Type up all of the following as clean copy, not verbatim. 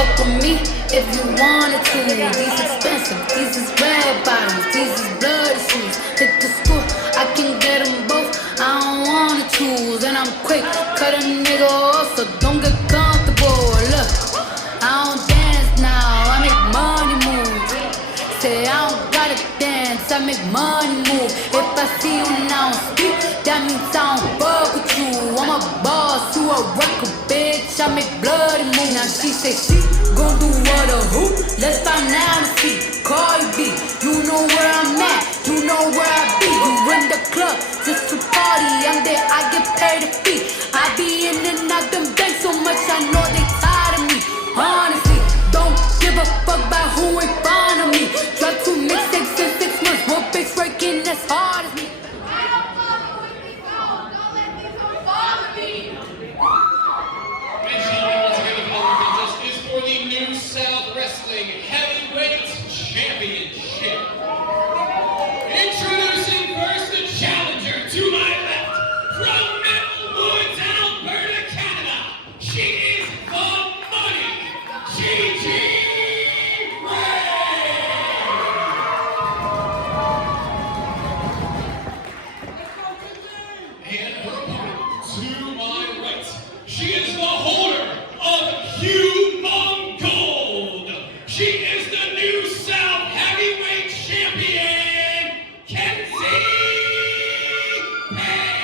fuck with me if you wanted to. These expensive, these is red bottoms, these is bloody shoes. Hit the school, I can get them both. I don't wanna choose, and I'm quick, cut a nigga off, so don't get comfortable. Look, I don't dance now, I make money move. Say I don't gotta dance, I make money move. If I see you now speak, that means I don't fuck with you. I'm a boss, you a record, bitch. I make bloody moves. Now she say she gon' do what or who? Let's find out and see. Cardi B, you know where I'm at, you know where I be. You in the club just to party, I'm there, I get paid a fee. I be in and out them banks so much, I know they tired of me. Honestly, don't give a fuck about who in front of me. Drop 2 mixtapes in 6 months, one bitch working as hard as me. South Wrestling Heavyweight Championship. Introducing first the challenger to my left, from Metal Woods, Alberta, Canada. She is the money, Gigi Rey. And her opponent to my right, she is the holder of Humong Gold. She is the new South Heavyweight Champion, Kenzie Paige.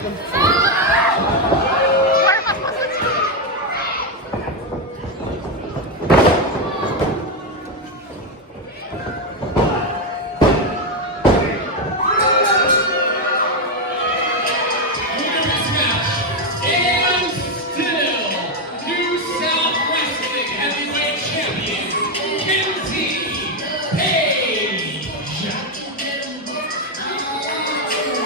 happen.